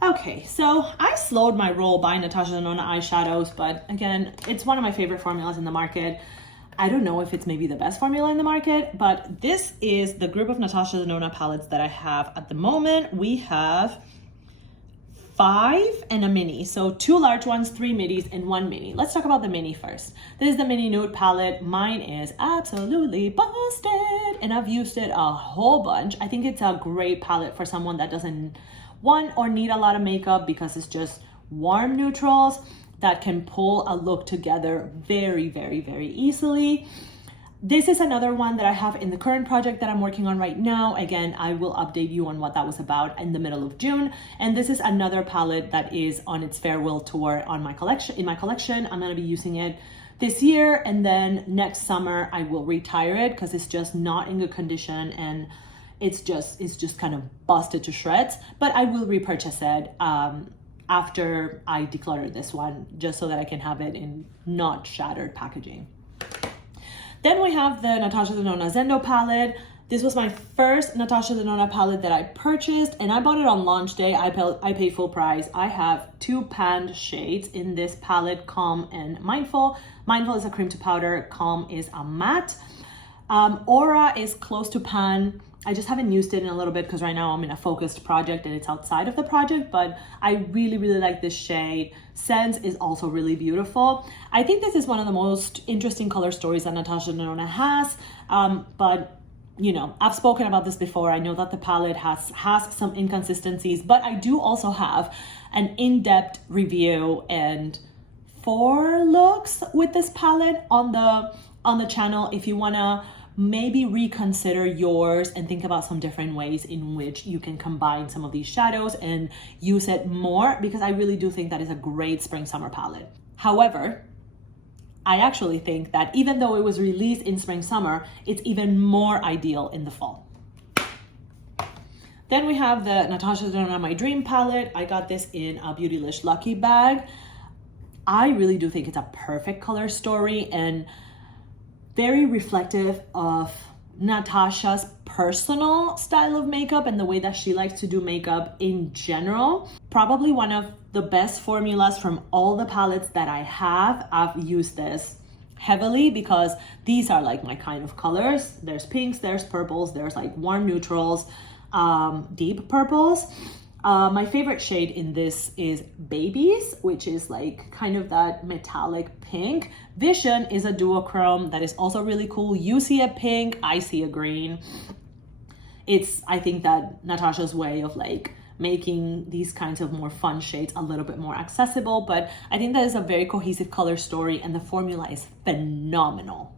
Okay, so I slowed my roll buying Natasha Denona eyeshadows, but again, it's one of my favorite formulas in the market. I don't know if it's maybe the best formula in the market, but this is the group of Natasha Denona palettes that I have at the moment. We have 5 and a mini. So 2 large ones, 3 midis, and 1 mini. Let's talk about the mini first. This is the mini nude palette. Mine is absolutely busted, and I've used it a whole bunch. I think it's a great palette for someone that doesn't want or need a lot of makeup because it's just warm neutrals that can pull a look together very, very, very easily. This is another one that I have in the current project that I'm working on right now. Again, I will update you on what that was about in the middle of June. And this is another palette that is on its farewell tour on my collection. In my collection, I'm gonna be using it this year, and then next summer I will retire it because it's just not in good condition and it's just kind of busted to shreds. But I will repurchase it after I declutter this one, just so that I can have it in not shattered packaging. Then we have the Natasha Denona Zendo palette. This was my first Natasha Denona palette that I purchased, and I bought it on launch day. I paid full price. I have 2 panned shades in this palette, Calm and Mindful. Mindful is a cream to powder, Calm is a matte. Aura is close to pan. I just haven't used it in a little bit because right now I'm in a focused project and it's outside of the project, but I really, really like this shade. Sense is also really beautiful. I think this is one of the most interesting color stories that Natasha Denona has, but you know, I've spoken about this before. I know that the palette has some inconsistencies, but I do also have an in-depth review and 4 looks with this palette on the channel if you wanna maybe reconsider yours and think about some different ways in which you can combine some of these shadows and use it more, because I really do think that is a great spring summer palette. However, I actually think that even though it was released in spring summer, it's even more ideal in the fall. Then we have the Natasha Denona My Dream palette. I got this in a Beautylish Lucky bag. I really do think it's a perfect color story and very reflective of Natasha's personal style of makeup and the way that she likes to do makeup in general. Probably one of the best formulas from all the palettes that I have. I've used this heavily because these are like my kind of colors. There's pinks, there's purples, there's like warm neutrals, deep purples. My favorite shade in this is Babies, which is like kind of that metallic pink. Vision is a duochrome that is also really cool. You see a pink, I see a green. It's, I think that Natasha's way of like making these kinds of more fun shades a little bit more accessible, but I think that is a very cohesive color story and the formula is phenomenal.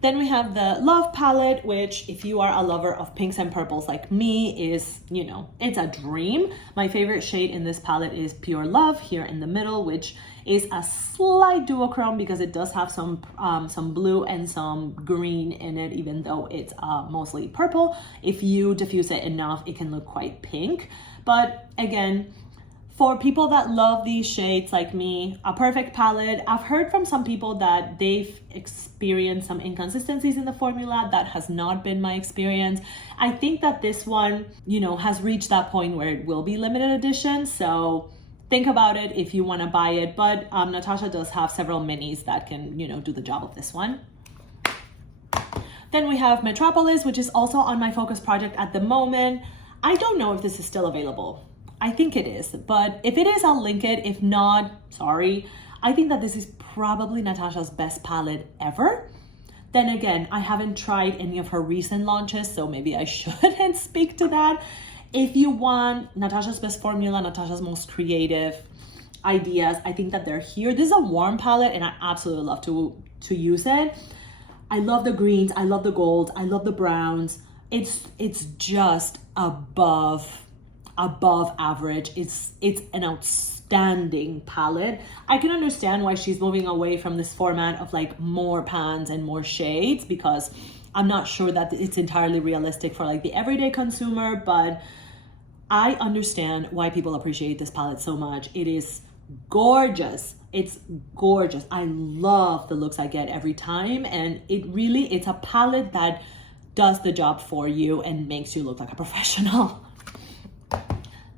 Then we have the Love palette, which if you are a lover of pinks and purples like me is, you know, it's a dream. My favorite shade in this palette is Pure Love here in the middle, which is a slight duochrome because it does have some blue and some green in it, even though it's mostly purple. If you diffuse it enough, it can look quite pink. But again, for people that love these shades like me, a perfect palette. I've heard from some people that they've experienced some inconsistencies in the formula. That has not been my experience. I think that this one, you know, has reached that point where it will be limited edition. So think about it if you want to buy it. But Natasha does have several minis that can, you know, do the job of this one. Then we have Metropolis, which is also on my focus project at the moment. I don't know if this is still available. I think it is, but if it is, I'll link it. If not, sorry. I think that this is probably Natasha's best palette ever. Then again, I haven't tried any of her recent launches, so maybe I shouldn't speak to that. If you want Natasha's best formula, Natasha's most creative ideas, I think that they're here. This is a warm palette and I absolutely love to use it. I love the greens, I love the golds, I love the browns. It's just above average. It's an outstanding palette. I can understand why she's moving away from this format of like more pans and more shades, because I'm not sure that it's entirely realistic for like the everyday consumer, but I understand why people appreciate this palette so much. It is gorgeous. It's gorgeous. I love the looks I get every time, and it's a palette that does the job for you and makes you look like a professional.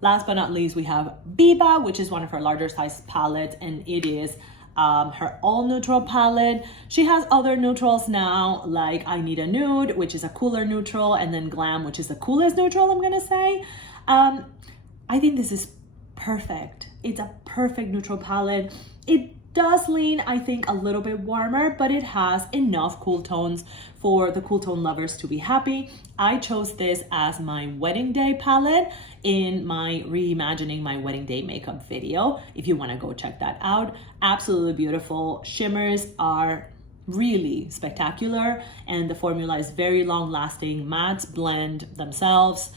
Last but not least, we have Biba, which is one of her larger size palettes, and it is her all neutral palette. She has other neutrals now, like I Need a Nude, which is a cooler neutral, and then Glam, which is the coolest neutral, I'm gonna say. I think this is perfect. It's a perfect neutral palette. It does lean, I think, a little bit warmer, but it has enough cool tones for the cool tone lovers to be happy. I chose this as my wedding day palette in my Reimagining My Wedding Day Makeup video. If you want to go check that out, absolutely beautiful. Shimmers are really spectacular, and the formula is very long lasting. Mattes blend themselves.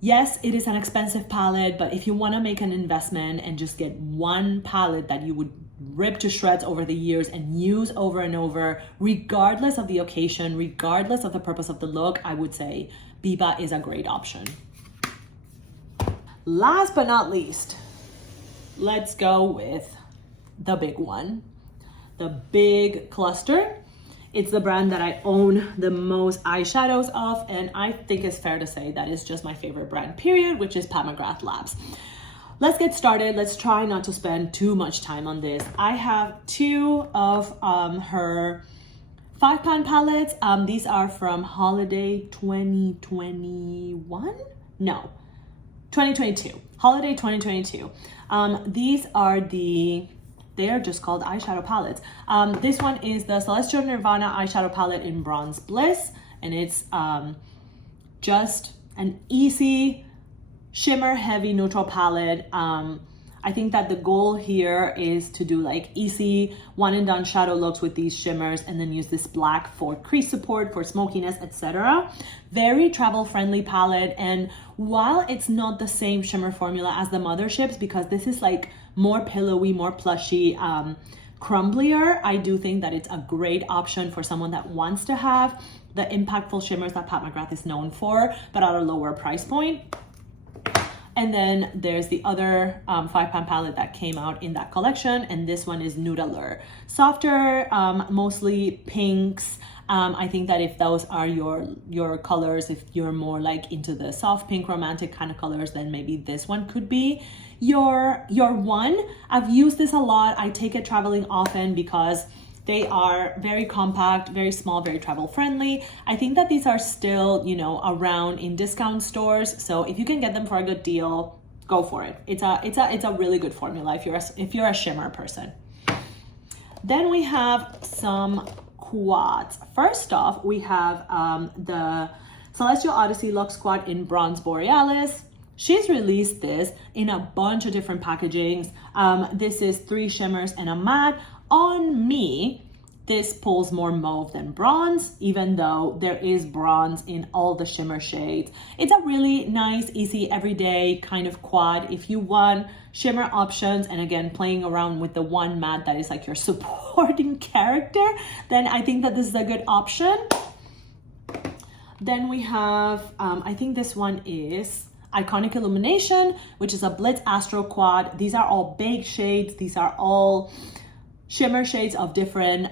Yes, it is an expensive palette, but if you want to make an investment and just get one palette that you would rip to shreds over the years and use over and over, regardless of the occasion, regardless of the purpose of the look, I would say Biba is a great option. Last but not least, let's go with the big one, the big cluster. It's the brand that I own the most eyeshadows of, and I think it's fair to say that is just my favorite brand, period, which is Pat McGrath Labs. Let's get started. Let's try not to spend too much time on this. I have two of her 5-pan palettes. These are from Holiday 2021? No, 2022. Holiday 2022. These are they are just called eyeshadow palettes. This one is the Celestial Nirvana eyeshadow palette in Bronze Bliss, and it's just an easy shimmer heavy neutral palette. I think that the goal here is to do like easy one and done shadow looks with these shimmers, and then use this black for crease support, for smokiness, etc. Very travel friendly palette, and while it's not the same shimmer formula as the motherships, because this is like more pillowy, more plushy, crumblier, I do think that it's a great option for someone that wants to have the impactful shimmers that Pat McGrath is known for, but at a lower price point. And then there's the other 5-pan palette that came out in that collection, and this one is Nude Allure. Softer, mostly pinks. I think that if those are your colors, if you're more like into the soft pink romantic kind of colors, then maybe this one could be your one. I've used this a lot. I take it traveling often because they are very compact, very small, very travel friendly. I think that these are still, you know, around in discount stores. So if you can get them for a good deal, go for it. It's a really good formula if you're a shimmer person. Then we have some quads. First off, we have the Celestial Odyssey Luxe Quad in Bronze Borealis. She's released this in a bunch of different packagings. This is 3 shimmers and a matte. On me, this pulls more mauve than bronze, even though there is bronze in all the shimmer shades. It's a really nice, easy, everyday kind of quad. If you want shimmer options, and again, playing around with the one matte that is like your supporting character, then I think that this is a good option. Then we have, I think this one is Iconic Illumination, which is a Blitz Astro Quad. These are all baked shades. These are all shimmer shades of different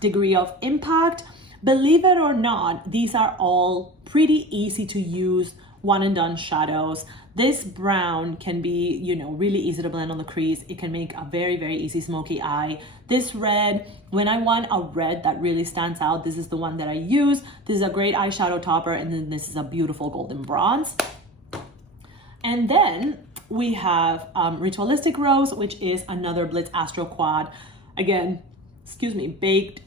degree of impact. Believe it or not, these are all pretty easy to use one and done shadows. This brown can be, you know, really easy to blend on the crease. It can make a very, very easy smoky eye. This red, when I want a red that really stands out, this is the one that I use. This is a great eyeshadow topper, and then this is a beautiful golden bronze. And then we have Ritualistic Rose, which is another Blitz Astro Quad. Again, baked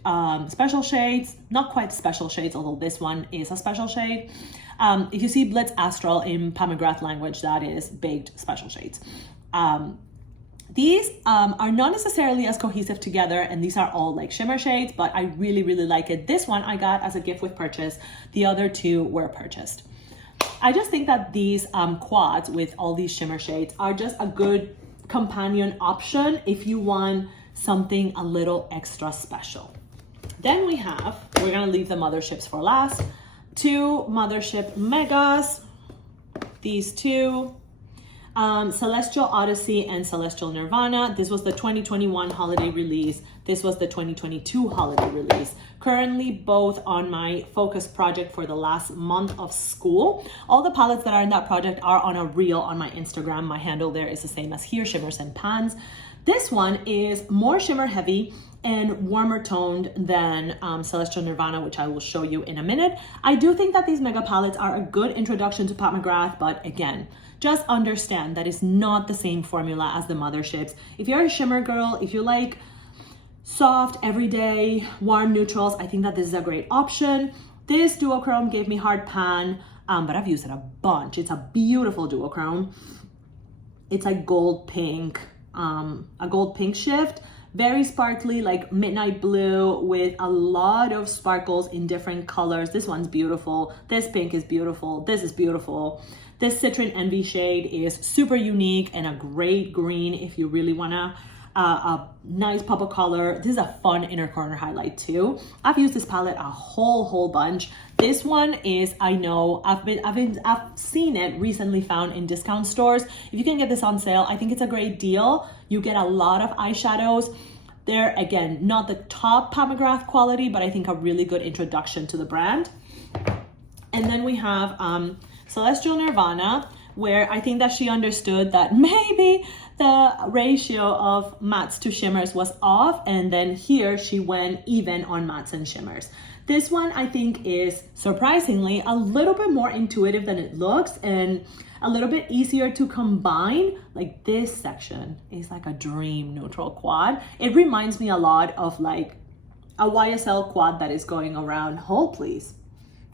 special shades, not quite special shades, although this one is a special shade. If you see Blitz Astral in Pat McGrath language, that is baked special shades. These are not necessarily as cohesive together, and these are all like shimmer shades, but I really, really like it. This one I got as a gift with purchase. The other two were purchased. I just think that these quads with all these shimmer shades are just a good companion option if you want something a little extra special. Then we're gonna leave the motherships for last. 2 mothership megas, these two, Celestial Odyssey and Celestial Nirvana. This was the 2021 holiday release. This was the 2022 holiday release. Currently both on my focus project for the last month of school. All the palettes that are in that project are on a reel on my Instagram. My handle there is the same as here, Shimmers and Pans. This one is more shimmer heavy and warmer toned than Celestial Nirvana, which I will show you in a minute. I do think that these mega palettes are a good introduction to Pat McGrath, but again, just understand that it's not the same formula as the motherships. If you're a shimmer girl, if you like soft, everyday, warm neutrals, I think that this is a great option. This duochrome gave me hard pan, but I've used it a bunch. It's a beautiful duochrome. It's a gold pink shift. Very sparkly, like midnight blue with a lot of sparkles in different colors. This one's beautiful. This pink is beautiful. This is beautiful. This Citron Envy shade is super unique and a great green if you really wanna a nice pop of color. This is a fun inner corner highlight too. I've used this palette a whole bunch. This one is, I know, I've seen it recently found in discount stores. If you can get this on sale, I think it's a great deal. You get a lot of eyeshadows. They're, again, not the top Pat McGrath quality, but I think a really good introduction to the brand. And then we have Celestial Nirvana, where I think that she understood that maybe the ratio of mattes to shimmers was off, and then here she went even on mattes and shimmers. This one I think is surprisingly a little bit more intuitive than it looks and a little bit easier to combine. Like this section is like a dream neutral quad. It reminds me a lot of like a YSL quad that is going around. Hold please.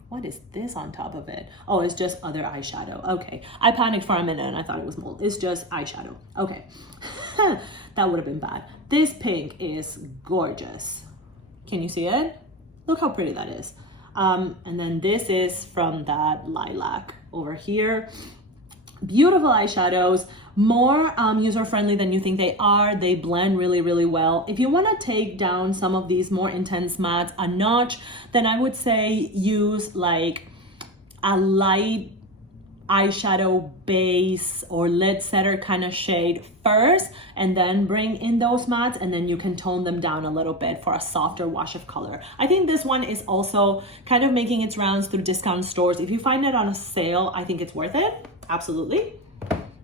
What is this on top of it? Oh, it's just other eyeshadow. Okay, I panicked for a minute and I thought it was mold. It's just eyeshadow. Okay, that would have been bad. This pink is gorgeous. Can you see it? Look how pretty that is. And then this is from that lilac over here. Beautiful eyeshadows, more user-friendly than you think they are. They blend really well. If you want to take down some of these more intense mattes a notch, then I would say use like a light eyeshadow base or lid setter kind of shade first, and then bring in those mattes, and then you can tone them down a little bit for a softer wash of color. I think this one is also kind of making its rounds through discount stores. If you find it on a sale, I think it's worth it. Absolutely.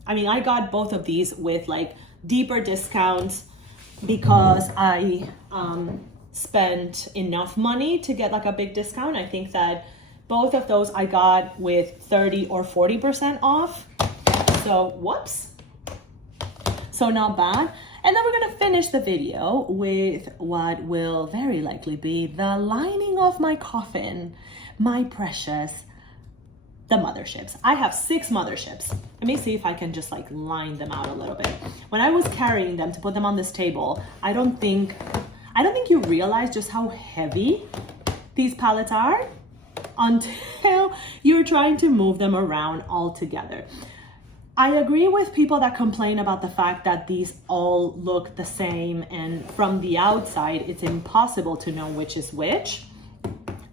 I mean, I got both of these with like deeper discounts because I spent enough money to get like a big discount. I think that both of those I got with 30 or 40% off. So whoops. So not bad. And then we're gonna finish the video with what will very likely be the lining of my coffin, my precious, the motherships. I have 6 motherships. Let me see if I can just like line them out a little bit. When I was carrying them to put them on this table, I don't think you realize just how heavy these palettes are until you're trying to move them around all together. I agree with people that complain about the fact that these all look the same, and from the outside, it's impossible to know which is which.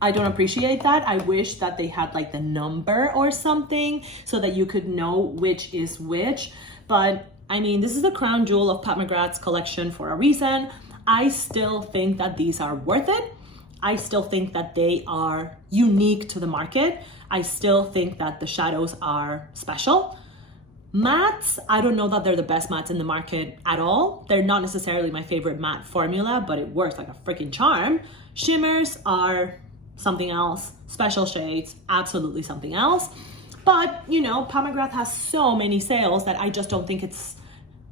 I don't appreciate that. I wish that they had like the number or something so that you could know which is which. But I mean, this is the crown jewel of Pat McGrath's collection for a reason. I still think that these are worth it. I still think that they are unique to the market. I still think that the shadows are special. Mattes, I don't know that they're the best mattes in the market at all. They're not necessarily my favorite matte formula, but it works like a freaking charm. Shimmers are something else. Special shades, absolutely something else. But, you know, Pat McGrath has so many sales that I just don't think it's,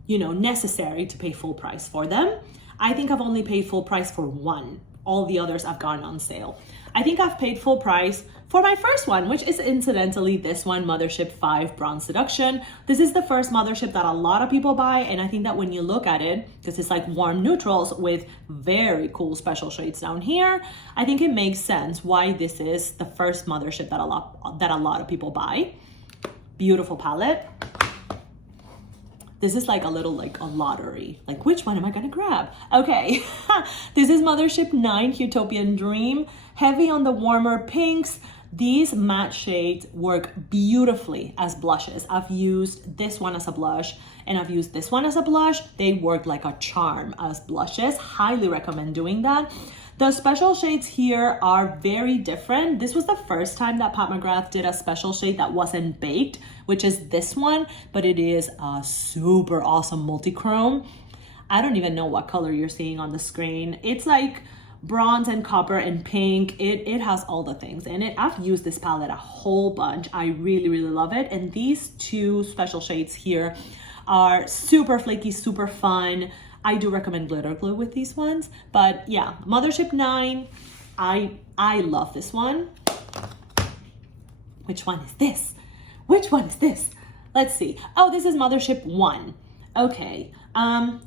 you know, necessary to pay full price for them. I think I've only paid full price for one. All the others have gone on sale. I think I've paid full price for my first one, which is incidentally this one, Mothership 5 Bronze Seduction. This is the first Mothership that a lot of people buy, and I think that when you look at it, because it's like warm neutrals with very cool special shades down here, I think it makes sense why this is the first Mothership that a lot of people buy. Beautiful palette. This is like a little like a lottery. Like, which one am I gonna grab? Okay, this is Mothership 9 Utopian Dream. Heavy on the warmer pinks. These matte shades work beautifully as blushes. I've used this one as a blush and I've used this one as a blush. They work like a charm as blushes. Highly recommend doing that. The special shades here are very different. This was the first time that Pat McGrath did a special shade that wasn't baked, which is this one, but it is a super awesome multi-chrome. I don't even know what color you're seeing on the screen. It's like bronze and copper and pink. It has all the things in it. I've used this palette a whole bunch. I really love it. And these two special shades here are super flaky, super fun. I do recommend glitter glue with these ones, but yeah, Mothership 9, I love this one. Which one is this? Which one is this? Let's see. Oh, this is Mothership 1. Okay,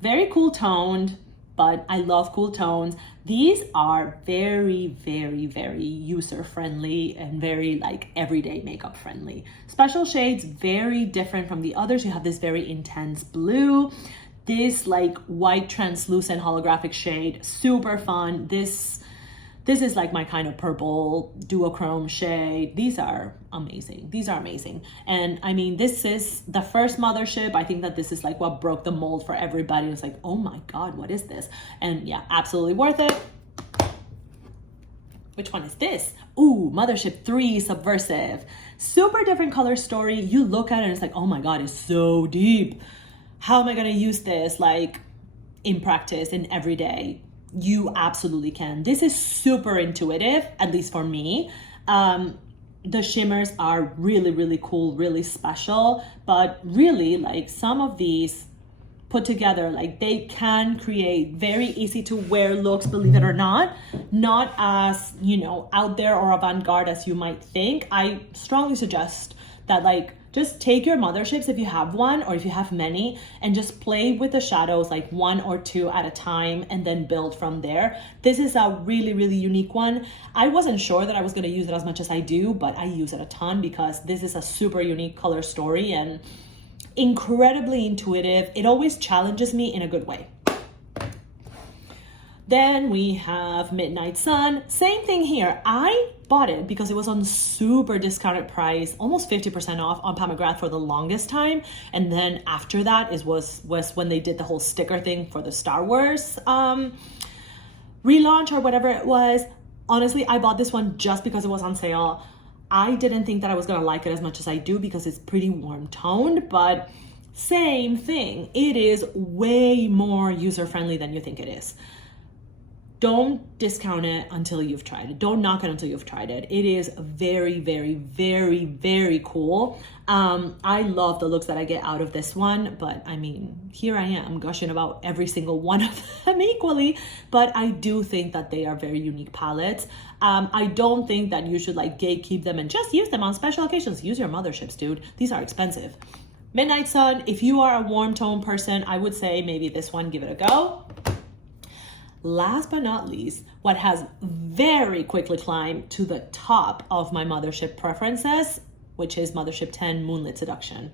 very cool toned, but I love cool tones. These are very user-friendly and very like everyday makeup friendly. Special shades, very different from the others. You have this very intense blue. this like white translucent holographic shade, super fun. This is like my kind of purple duochrome shade. These are amazing. These are amazing. And I mean, this is the first mothership. I think that this is like what broke the mold for everybody. It's like, oh my God, what is this? And yeah, absolutely worth it. Which one is this? Ooh, Mothership 3 Subversive. Super different color story. You look at it and it's like, oh my God, it's so deep. How am I gonna use this like in practice, in everyday? You absolutely can. This is super intuitive, at least for me. The shimmers are really, really cool, really special, but really like some of these put together, like they can create very easy to wear looks, believe it or not as, you know, out there or avant-garde as you might think. I strongly suggest that like just take your motherships if you have one or if you have many and just play with the shadows like 1 or 2 at a time and then build from there. This is a really, really unique one. I wasn't sure that I was going to use it as much as I do, but I use it a ton because this is a super unique color story and incredibly intuitive. It always challenges me in a good way. Then we have Midnight Sun. Same thing here. I bought it because it was on super discounted price, almost 50% off on Pat McGrath for the longest time. And then after that was when they did the whole sticker thing for the Star Wars relaunch or whatever it was. Honestly, I bought this one just because it was on sale. I didn't think that I was gonna like it as much as I do because it's pretty warm toned, but same thing. It is way more user-friendly than you think it is. Don't discount it until you've tried it. Don't knock it until you've tried it. It is very, very, very, very cool. I love the looks that I get out of this one, but I mean, here I am gushing about every single one of them equally, but I do think that they are very unique palettes. I don't think that you should like gatekeep them and just use them on special occasions. Use your motherships, dude. These are expensive. Midnight Sun, if you are a warm tone person, I would say maybe this one, give it a go. Last but not least, what has very quickly climbed to the top of my mothership preferences, which is Mothership 10 Moonlit Seduction.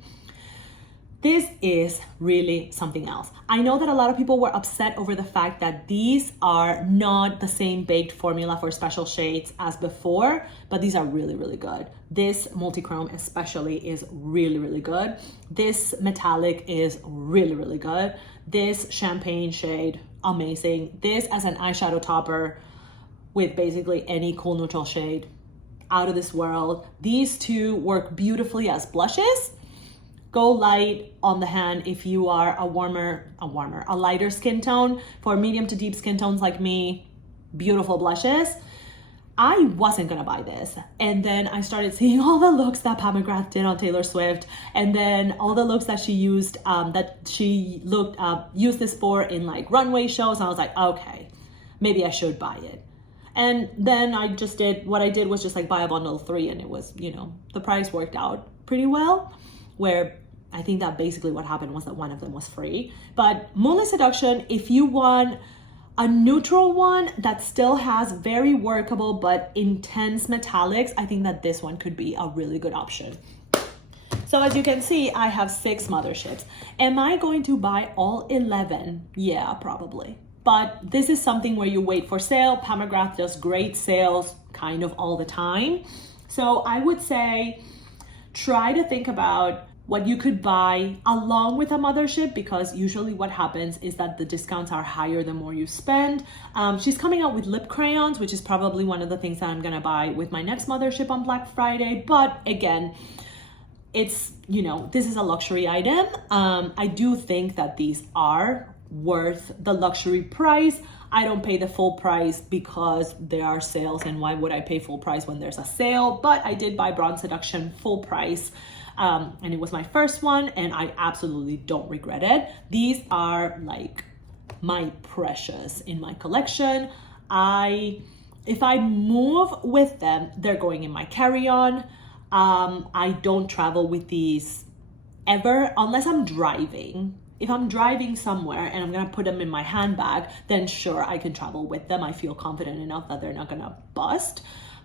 This is really something else. I know that a lot of people were upset over the fact that these are not the same baked formula for special shades as before, but these are really, really good. This multichrome especially is really, really good. This metallic is really, really good. This champagne shade, amazing. This as an eyeshadow topper with basically any cool neutral shade, out of this world. These two work beautifully as blushes. Go light on the hand if you are a lighter skin tone. For medium to deep skin tones like me, beautiful blushes. I wasn't gonna buy this. And then I started seeing all the looks that Pat McGrath did on Taylor Swift. And then all the looks that she used, used this for in like runway shows. And I was like, okay, maybe I should buy it. And then what I did was just like buy a bundle of 3 and it was, you know, the price worked out pretty well. Where I think that basically what happened was that one of them was free. But Moonlit Seduction, if you want a neutral one that still has very workable but intense metallics, I think that this one could be a really good option. So as you can see, I have 6 motherships. Am I going to buy all 11? Yeah, probably. But this is something where you wait for sale. Pat McGrath does great sales kind of all the time. So I would say try to think about what you could buy along with a mothership, because usually what happens is that the discounts are higher the more you spend. She's coming out with lip crayons, which is probably one of the things that I'm gonna buy with my next mothership on Black Friday. But again, it's, you know, this is a luxury item. I do think that these are worth the luxury price. I don't pay the full price because there are sales, and why would I pay full price when there's a sale? But I did buy Bronze Seduction full price. And it was my first one and I absolutely don't regret it. These are like my precious in my collection. If I move with them, they're going in my carry-on. I don't travel with these ever unless I'm driving. If I'm driving somewhere and I'm gonna put them in my handbag, then sure, I can travel with them. I feel confident enough that they're not gonna bust.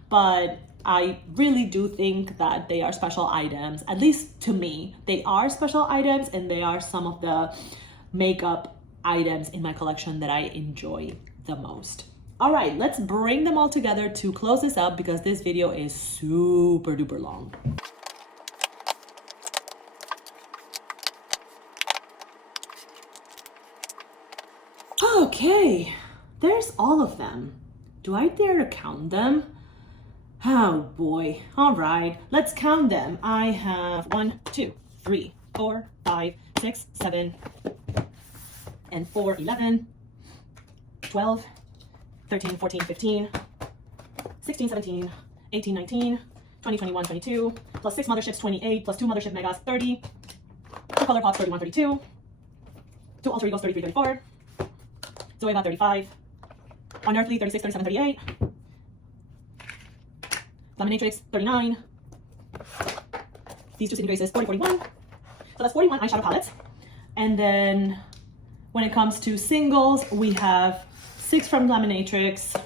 But I really do think that they are special items, at least to me. They are special items and they are some of the makeup items in my collection that I enjoy the most. All right, let's bring them all together to close this up because this video is super duper long. Okay, there's all of them. Do I dare to count them? Oh boy. All right, let's count them. I have 1, 2, 3, 4, 5, 6, 7, and 4, 11, 12, 13, 14, 15, 16, 17, 18, 19, 20, 21, 22, plus 6 motherships, 28, plus 2 mothership megas, 30, 2 color pops, 31, 32, 2 alter egos, 33, 34, Zoeva, 35, Unearthly, 36, 37, 38, Dominatrix, 39, these two Sydney Graces, 40, 41, so that's 41 eyeshadow palettes. And then when it comes to singles, we have 6 from Dominatrix,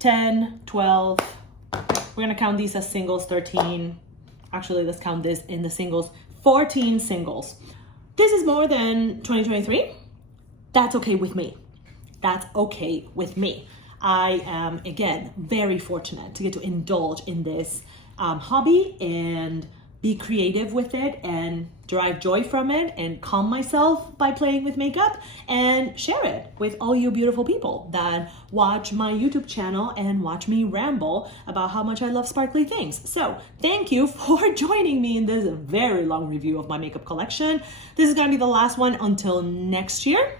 10, 12, we're gonna count these as singles, 13, actually let's count this in the singles, 14 singles. This is more than 2023. That's okay with me. That's okay with me. I am, again, very fortunate to get to indulge in this hobby and be creative with it and derive joy from it and calm myself by playing with makeup and share it with all you beautiful people that watch my YouTube channel and watch me ramble about how much I love sparkly things. So thank you for joining me in this very long review of my makeup collection. This is gonna be the last one until next year.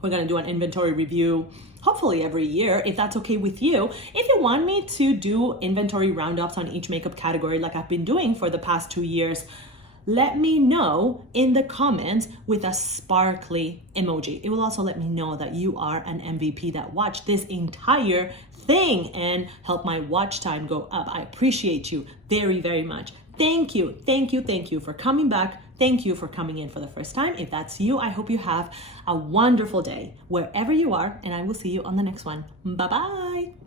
We're gonna do an inventory review hopefully every year, if that's okay with you. If you want me to do inventory roundups on each makeup category like I've been doing for the past 2 years, let me know in the comments with a sparkly emoji. It will also let me know that you are an MVP that watched this entire thing and help my watch time go up. I appreciate you very, very much. Thank you, thank you, thank you for coming back. Thank you for coming in for the first time. If that's you, I hope you have a wonderful day wherever you are, and I will see you on the next one. Bye-bye.